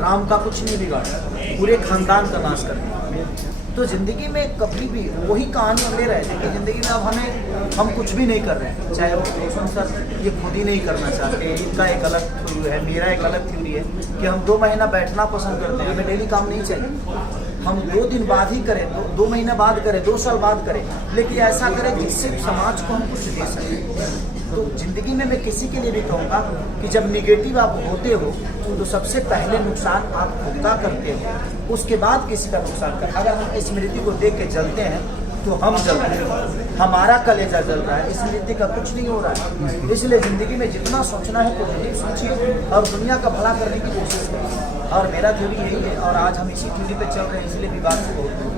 राम का कुछ नहीं बिगाड़ा, पूरे खानदान का नाश कर दिया। तो ज़िंदगी में कभी भी वही कहानी हम ले रहे थे कि ज़िंदगी में अब हम कुछ भी नहीं कर रहे हैं, चाहे वो रोशन सर ये खुद ही नहीं करना चाहते, इनका एक अलग थ्योरी है, मेरा एक अलग थ्योरी है कि हम 2 महीना बैठना पसंद करते हैं, हमें डेली काम नहीं चाहिए। हम 2 दिन बाद ही करें, 2 महीना बाद करें, 2 साल बाद करें, लेकिन ऐसा करें जिससे समाज को हम कुछ दे सकें। तो ज़िंदगी में मैं किसी के लिए भी कहूँगा कि जब निगेटिव आप होते हो तो सबसे पहले नुकसान आप खुद का करते हो, उसके बाद किसी का नुकसान कर। अगर हम स्मृति को देख के जलते हैं तो हम जल रहे हैं, हमारा कलेजा जल रहा है, स्मृति का कुछ नहीं हो रहा है। इसलिए ज़िंदगी में जितना सोचना है पॉजिटिव सोचिए और दुनिया का भला करने की कोशिश करिए। और मेरा थ्योरी यही है और आज हम इसी थ्योरी पे चल रहे हैं, इसलिए विवाद से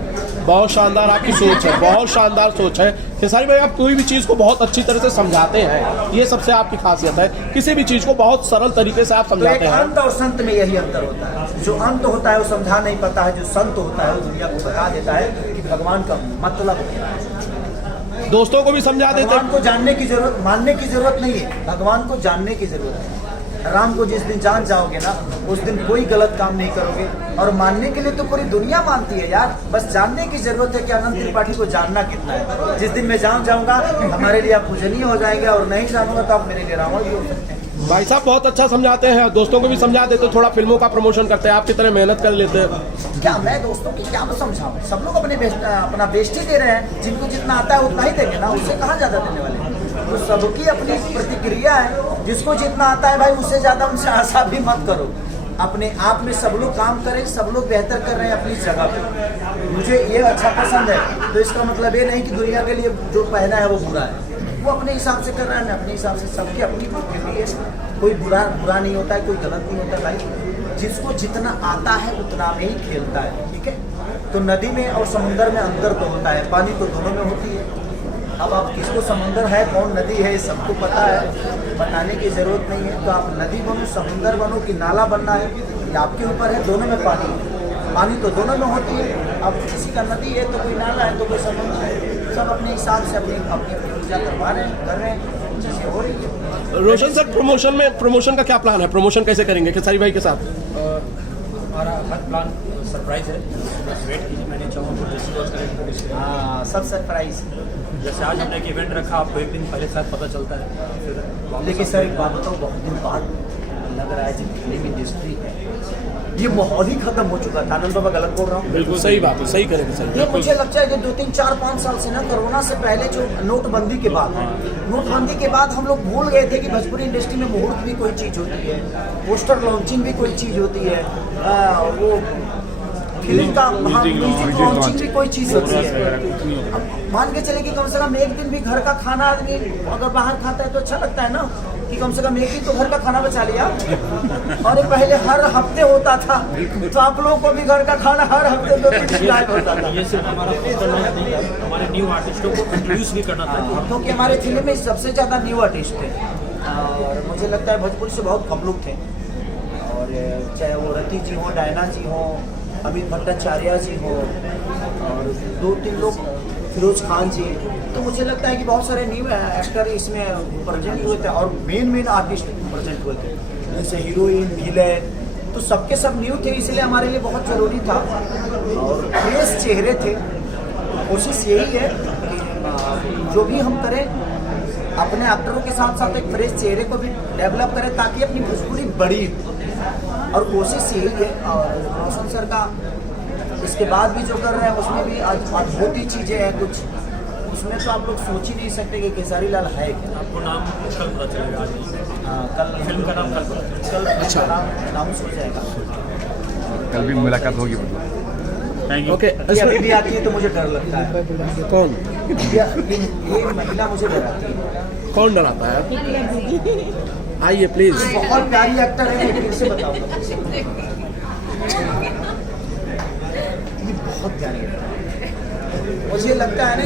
बहुत शानदार आपकी सोच है, बहुत शानदार सोच है खेसारी भाई। आप कोई भी चीज़ को बहुत अच्छी तरह से समझाते हैं, ये सबसे आपकी खासियत है। किसी भी चीज़ को बहुत सरल तरीके से आप समझाते हैं। अंत और संत में यही अंतर होता है, जो अंत होता है वो समझा नहीं पाता है, जो संत होता है वो दुनिया को बता देता है कि भगवान का मतलब क्या है। दोस्तों को भी समझा देते हैं। भगवान को जानने की जरूरत, मानने की जरूरत नहीं है, भगवान को जानने की जरूरत है। राम को जिस दिन जान जाओगे ना, उस दिन कोई गलत काम नहीं करोगे। और मानने के लिए तो पूरी दुनिया मानती है यार, बस जानने की जरूरत है कि अनंत त्रिपाठी को जानना कितना है। जिस दिन मैं जान जाऊंगा हमारे लिए आप पूजनीय हो जाएंगे, और नहीं जानूंगा तो आप मेरे लिए रावण भी हो सकते हैं। भाई साहब बहुत अच्छा समझाते हैं, दोस्तों को भी समझा देते, थोड़ा फिल्मों का प्रमोशन करते हैं, आपकी तरह मेहनत कर लेते हैं। क्या मैं दोस्तों की क्या समझाऊं, सब लोग अपना बेस्ट ही दे रहे हैं, जिनको जितना आता है उतना ही देंगे ना, उससे कहाँ ज्यादा देने वाले। तो सबकी अपनी प्रतिक्रिया है, जिसको जितना आता है भाई उससे ज्यादा उनसे आशा भी मत करो। अपने आप में सब लोग काम करें, सब लोग बेहतर कर रहे हैं अपनी जगह पे। मुझे ये अच्छा पसंद है तो इसका मतलब ये नहीं कि दुनिया के लिए जो पहना है वो बुरा है, वो अपने हिसाब से कर रहा है, मैं अपने हिसाब से। सबकी अपनी प्रतिक्रिया है, कोई बुरा नहीं होता है, कोई गलत नहीं होता है भाई। जिसको जितना आता है उतना में ही खेलता है, ठीक है। तो नदी में और समुंदर में अंतर तो होता है, पानी तो दोनों में होती है। अब आप किसको समुंदर है कौन नदी है सबको पता है, बताने की जरूरत नहीं है। तो आप नदी बनो, समुंदर बनो कि नाला बनना है, ये आपके ऊपर है। दोनों में पानी तो दोनों में होती है। अब किसी का नदी है तो कोई नाला है तो कोई समुद्र है, सब अपने हिसाब से अपनी पूजा करवा रहे हैं, कर रहे हैं, चीज़ें हो रही है। रोशन सर प्रमोशन का क्या प्लान है, प्रमोशन कैसे करेंगे खेसारी भाई के साथ? हमारा हर प्लान सरप्राइज है, वेट कीजिए। मैंने चाहूँगा हाँ, सब सरप्राइज। जैसे आज हमने एक इवेंट रखा, आपको एक दिन पहले शायद पता चलता है। फिर लेकिन सर एक बात बताओ, बहुत दिन बाद लग रहा है जो फिल्म इंडस्ट्री है ये माहौल ही खत्म हो चुका था। आनंद बाबा गलत बोल रहा हूँ? बिल्कुल सही बात है, सही करेंगे सर। ये मुझे लगता है कि 2, 3, 4, 5 साल से ना, कोरोना से पहले जो नोटबंदी के बाद हम लोग भूल गए थे कि भोजपुरी इंडस्ट्री में मुहूर्त भी कोई चीज़ होती है, पोस्टर लॉन्चिंग भी कोई चीज़ होती है, वो फिल्म का म्यूजिक लॉन्चिंग भी कोई चीज़ होती है। मान के चले कि कम से कम एक दिन भी घर का खाना आदमी अगर बाहर खाता है तो अच्छा लगता है ना, कि कम से कम एक दिन तो घर का खाना बचा लिया। और ये पहले हर हफ्ते होता था, तो आप लोगों को भी घर का खाना हर हफ्ते 2-3 दिन लायक होता था। ये सिर्फ हमारा नहीं है, हमारे न्यू आर्टिस्टों को इंट्रोड्यूस भी करना था, क्योंकि हमारे फिल्म में सबसे ज़्यादा न्यू आर्टिस्ट थे और मुझे लगता है भोजपुरी से बहुत कम लोग थे। और चाहे वो रति जी हो, डायना जी हो, अमित भट्टाचार्य जी हो, और 2-3 लोग, फिरोज खान जी। तो मुझे लगता है कि बहुत सारे न्यू एक्टर इसमें प्रेजेंट हुए थे और मेन आर्टिस्ट प्रेजेंट हुए थे, जैसे हीरोइन, विलेन, तो सबके सब न्यू थे, इसलिए हमारे लिए बहुत ज़रूरी था। और फ्रेश चेहरे थे। कोशिश यही है कि जो भी हम करें अपने एक्टरों के साथ साथ एक फ्रेश चेहरे को भी डेवलप करें ताकि अपनी भोजपुरी बड़ी। और कोशिश यही है। और रोशन सर का इसके बाद भी जो कर रहे हैं उसमें भी अद्भुत ही चीज़ें हैं कुछ, उसमें तो आप लोग सोच ही नहीं सकते कि खेसारी लाल है क्या। आपको नाम कल पता चलेगा आज। हाँ, कल फिल्म का नाम कल अच्छा नाम हो जाएगा, कल भी मुलाकात होगी। Thank you. ओके अभी भी आती है तो मुझे डर लगता है। कौन ये महिला मुझे डराती है। कौन डराता है? आइए प्लीज। बहुत प्यारी एक्टर है, मैं फिर से बताऊंगा। ये बहुत प्यारी एक्टर है, मुझे लगता है ना